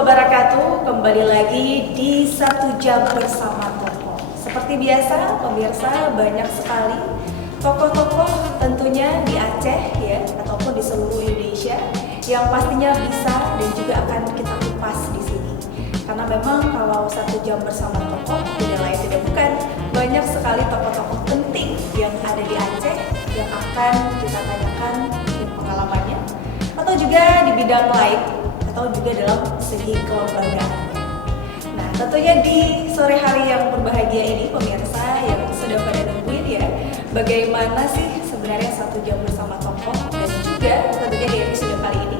wabarakatuh. Kembali lagi di 1 jam bersama tokoh. Seperti biasa, pemirsa, banyak sekali tokoh-tokoh tentunya di Aceh ya, ataupun di seluruh Indonesia yang pastinya bisa dan juga akan kita kupas di sini. Karena memang kalau 1 jam bersama tokoh tidak lain tidak bukan, banyak sekali tokoh-tokoh penting yang ada di Aceh yang akan kita tanyakan pengalamannya, atau juga di bidang lain, atau juga dalam segi kelembagaan. Nah, tentunya di sore hari yang berbahagia ini, pemirsa yang sudah pada nungguin ya, bagaimana sih sebenarnya 1 jam bersama tokoh, dan juga tentunya di episode kali ini,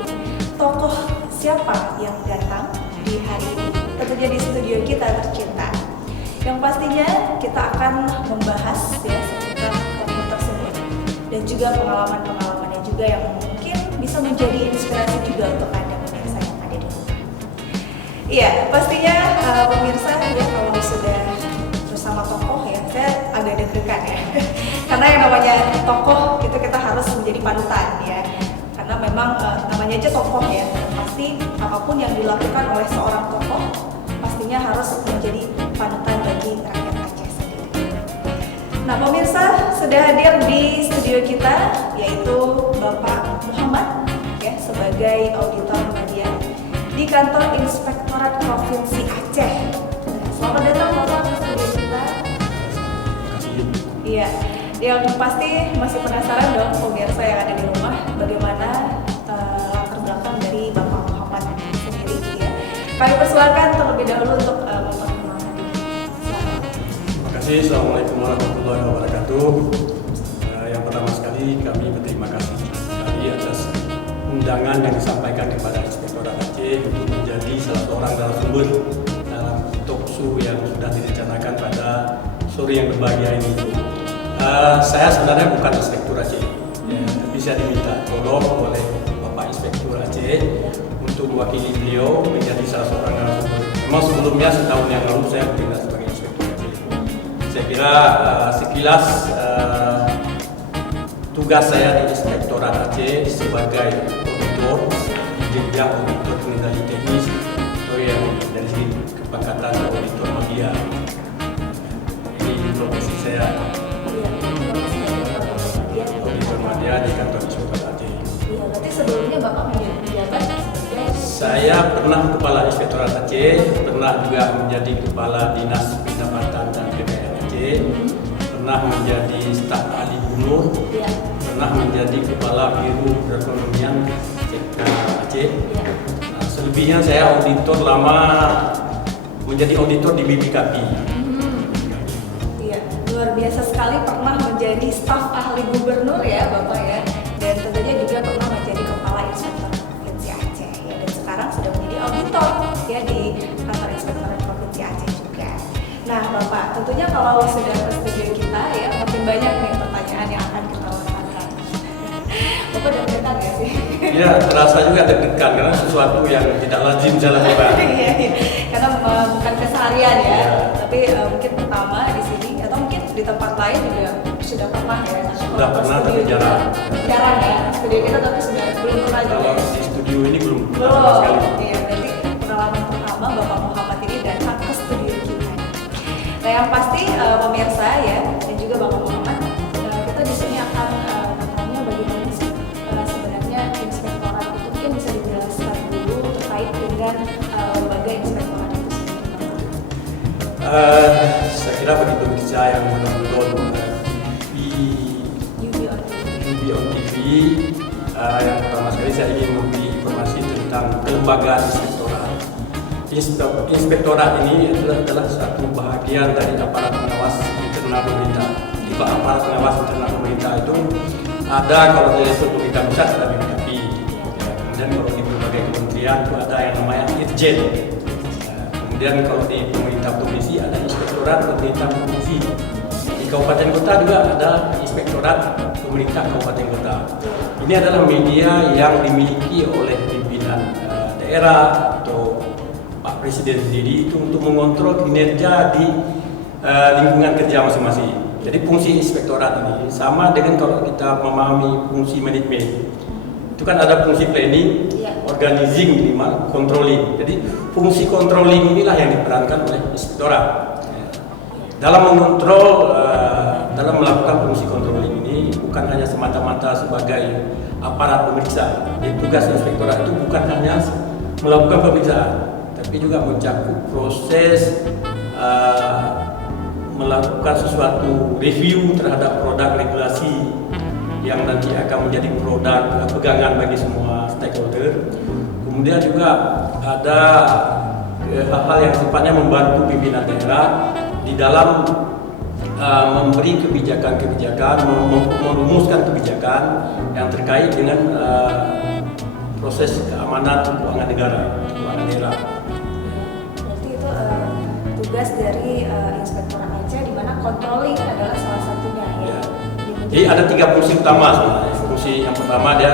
tokoh siapa yang datang di hari ini, tentunya di studio kita tercinta. Yang pastinya kita akan membahas ya seputar tokoh tersebut, dan juga pengalaman-pengalamannya juga yang mungkin bisa menjadi inspirasi juga untuk Anda pemirsa yang ada di rumah. Iya, pastinya pemirsa ya, kalau sudah bersama tokoh ya, saya agak deg-degan ya. Karena yang namanya tokoh itu kita harus menjadi panutan ya. Karena memang namanya aja tokoh ya, pasti apapun yang dilakukan oleh seorang tokoh pastinya harus menjadi panutan bagi rakyat Aceh sendiri. Nah, pemirsa sudah hadir di studio kita yaitu Bapak Muhammad ya, sebagai auditor media di kantor Inspektorat Provinsi Aceh. Selamat datang Bapak di studio kita. Iya, yang pasti masih penasaran dong pemirsa yang ada di rumah bagaimana latar belakang dari Bapak Muhammad sendiri ya. Kami persilakan terlebih dahulu untuk memperkenalkan diri. Silakan. Terima kasih. Assalamualaikum warahmatullahi wabarakatuh. Yang pertama sekali kami berterima kasih sekali atas undangan yang disampaikan kepada Inspektorat Aceh untuk menjadi salah seorang narasumber dalam talk show yang sudah direncanakan pada sore yang berbahagia ini. Saya sebenarnya bukan Inspektur Aceh, ya, tapi saya diminta tolong oleh Bapak Inspektur Aceh untuk mewakili beliau menjadi salah seorang narasumber. Memang sebelumnya setahun yang lalu saya bertindak sebagai Inspektur Aceh. Saya kira sekilas tugas saya di Inspektorat Aceh sebagai auditor, jenjang auditor pengendali teknis atau yang dari segi kepangkatan auditor media. Ini profesi saya. Auditor media di kantor Inspektorat Aceh. Iya, berarti sebelumnya Bapak menjadi pejabat sebagai... Saya pernah Kepala Inspektorat Aceh, pernah juga menjadi Kepala Dinas Pendapatan dan PPN Aceh, pernah menjadi staf ahli gubernur, pernah menjadi Kepala Biro Perekonomian Aceh. Nah, selebihnya saya auditor lama, menjadi auditor di BPKP. Iya, luar biasa sekali, pernah menjadi staf ahli gubernur ya Bapak ya, dan tentunya juga pernah menjadi Kepala Inspektorat Provinsi Aceh ya, dan sekarang sudah menjadi auditor ya di kantor Inspektorat Provinsi Aceh juga. Nah Bapak, tentunya kalau sudah ke studio kita ya, makin banyak nih pertanyaan yang akan kita lontarkan. Bapak deg-degan nggak sih? Ya, terasa juga deg-degan karena sesuatu yang tidak lazim saya lakukan. Iya, karena bukan keseharian ya, tapi mungkin pertama di sini atau mungkin di tempat lain juga sudah pernah ya. Sudah pernah tapi jarang. Jarang ya, studio kita tapi sudah belum pernah juga. Kalau di studio ini belum sama sekali. Iya, berarti pengalaman pertama Bapak Muhammad ini datang ke studio kita. Nah, yang pasti pemirsa ya, dan juga Bapak Muhammad, kita di sini akan bertanya bagaimana sih sebenarnya inspektorat itu, mungkin bisa dijelaskan dulu terkait dengan lembaga inspektorat itu sendiri. Saya kira bagi pemirsa yang menonton UB on TV, yang pertama sekali saya ingin memberi informasi tentang kelembagaan inspektorat. Inspektorat ini adalah satu bahagian dari aparat pengawas internal pemerintah. Di aparat pengawas internal pemerintah itu ada, kalau di level pemerintah pusat ada BPKP, kemudian kalau di berbagai kementerian itu ada yang namanya Irjen. Kemudian kalau di pemerintah provinsi ada Inspektorat Pemerintah Provinsi. Di kabupaten kota juga ada Inspektorat Pemerintah Kabupaten Kota. Ini adalah media yang dimiliki oleh pimpinan daerah atau Pak Presiden sendiri itu untuk mengontrol kinerja di lingkungan kerja masing-masing. Jadi fungsi inspektorat ini sama dengan kalau kita memahami fungsi manajemen. Itu kan ada fungsi planning, organizing, minimal controlling. Jadi fungsi controlling inilah yang diperankan oleh inspektorat. Dalam mengontrol, dalam melakukan fungsi controlling ini bukan hanya semata-mata sebagai aparat pemeriksa. Jadi tugas inspektorat itu bukan hanya melakukan pemeriksaan, tapi juga mencakup proses melakukan sesuatu review terhadap produk regulasi yang nanti akan menjadi produk pegangan bagi semua stakeholder. Kemudian juga ada hal-hal yang sifatnya membantu pimpinan daerah di dalam memberi kebijakan-kebijakan, merumuskan kebijakan yang terkait dengan proses keamanan keuangan negara, keuangan daerah. Berarti itu tugas dari Inspektorat Aceh, di mana controlling adalah salah satunya ya. Jadi ada 3 fungsi utama sebenarnya. Fungsi yang pertama dia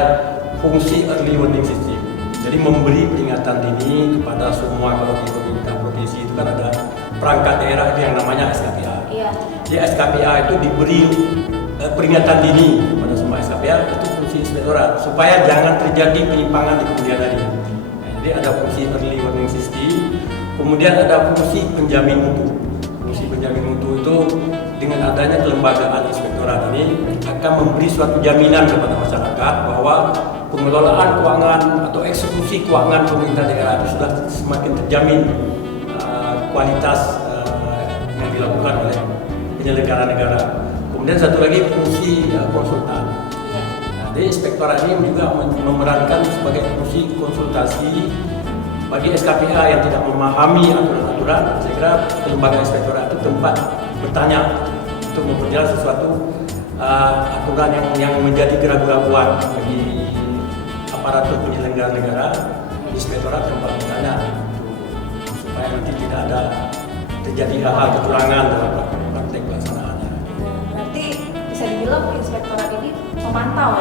fungsi early warning system. Jadi memberi peringatan dini kepada semua, kalau di pemerintah provinsi itu kan ada perangkat daerah itu yang namanya SKPA. Iya. Jadi SKPA itu diberi peringatan dini kepada semua SKPA, itu fungsi inspektorat supaya jangan terjadi penyimpangan di kemudian hari. Jadi ada fungsi early warning system, kemudian ada fungsi penjamin mutu. Fungsi penjamin mutu itu dengan adanya kelembagaan inspektorat ini akan memberi suatu jaminan kepada masyarakat bahwa pengelolaan keuangan atau eksekusi keuangan pemerintah daerah itu sudah semakin terjamin kualitas yang dilakukan oleh penyelenggara negara. Kemudian satu lagi fungsi konsultan. Nah, jadi inspektorat ini juga memerankan sebagai fungsi konsultasi bagi SKPA yang tidak memahami aturan-aturan. Saya kira lembaga inspektorat itu tempat bertanya untuk memperjelas sesuatu aturan yang menjadi keraguan-keraguan bagi aparatur penyelenggara negara. Inspektorat tempat bertanya supaya nanti tidak ada terjadi hal-hal kecurangan dalam praktek pelaksanaannya. Berarti bisa dibilang inspektorat ini memantau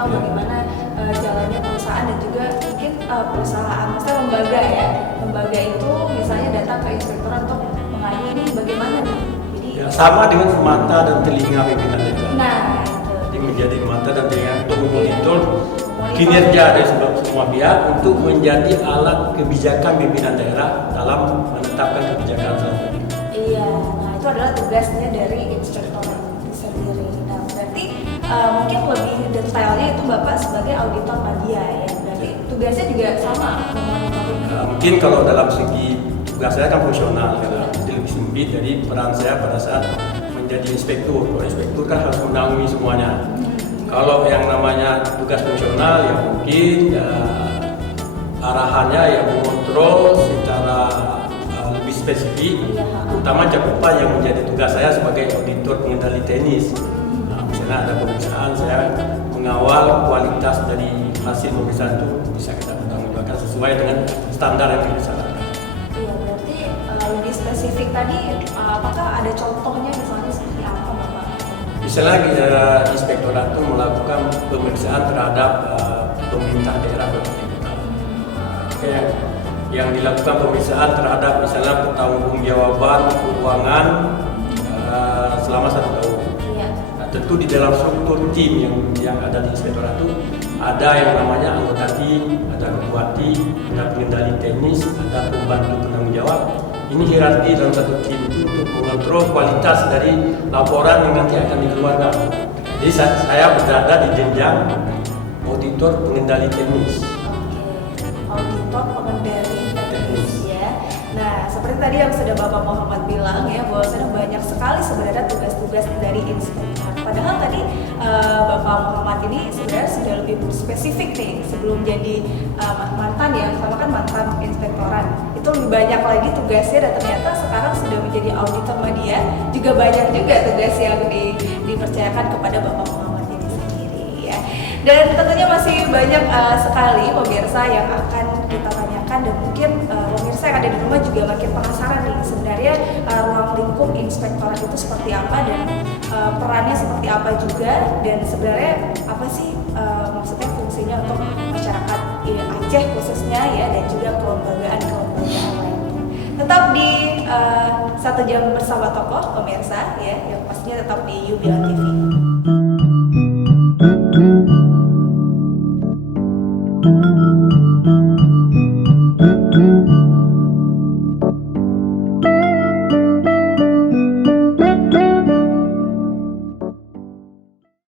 bagaimana jalannya perusahaan dan juga mungkin perusahaan, maksudnya lembaga ya. Lembaga itu misalnya datang ke inspektorat untuk mengayu ini bagaimana nih. Jadi ya, sama dengan mata dan telinga pimpinan daerah. Nah, jadi menjadi mata dan telinga untuk memonitor kinerja dari semua pihak untuk menjadi alat kebijakan pimpinan daerah dalam menetapkan kebijakan selanjutnya. Iya, nah itu adalah tugasnya dari inspektorat itu sendiri. Nah, berarti mungkin lebih detailnya itu Bapak sebagai auditor media ya. Berarti tugasnya juga sama memonitoring. Mungkin kalau dalam segi tugas saya kan fungsional, jadi lebih sempit. Jadi peran saya pada saat menjadi inspektur, kalau inspektur kan harus menaungi semuanya. Kalau yang namanya tugas fungsional ya mungkin arahannya ya mengontrol secara lebih spesifik, terutama cakupan yang menjadi tugas saya sebagai auditor pengendali teknis. Nah, misalnya ada pemeriksaan, saya mengawal kualitas dari hasil pemeriksaan itu bisa kita pertanggungjawabkan sesuai dengan standar yang disyaratkan. Iya, berarti lebih spesifik tadi, apakah ada contohnya misalnya seperti apa Bapak? Misalnya inspektorat itu melakukan pemeriksaan terhadap pemerintah daerah yang dilakukan pemeriksaan terhadap misalnya pertanggungjawaban keuangan selama 1 tahun. Iya. Nah, tentu di dalam struktur tim yang ada di inspektorat itu ada yang namanya anggota tim, ada ketua tim, ada pengendali teknis, ada pembantu penanggung jawab. Ini hierarki dalam satu tim itu untuk mengontrol kualitas dari laporan yang nanti akan dikeluarkan. Jadi saya berada di jenjang auditor pengendali teknis. Oke, auditor pengendali teknis ya. Nah, seperti tadi yang sudah Bapak Muhammad bilang ya, bahwasanya banyak sekali sebenarnya tugas-tugas dari inspektorat. Padahal tadi Bapak Muhammad ini sebenarnya sudah lebih spesifik nih sebelum jadi mantan ya, sama kan mantan inspektorat. Itu lebih banyak lagi tugasnya dan ternyata sekarang sudah menjadi auditor media, juga banyak juga tugas yang dipercayakan kepada Bapak Muhammad ini sendiri ya. Dan tentunya masih banyak sekali pemirsa yang akan kita tanyakan, dan mungkin pemirsa yang ada di rumah juga makin penasaran nih sebenarnya ruang lingkup inspektorat itu seperti apa dan perannya seperti apa juga, dan sebenarnya apa sih maksudnya fungsinya untuk masyarakat Aceh khususnya ya, dan juga kelembagaan-kelembagaan lainnya. Tetap di 1 jam bersama tokoh pemirsa ya, yang pastinya tetap di Yubila TV. Thank you.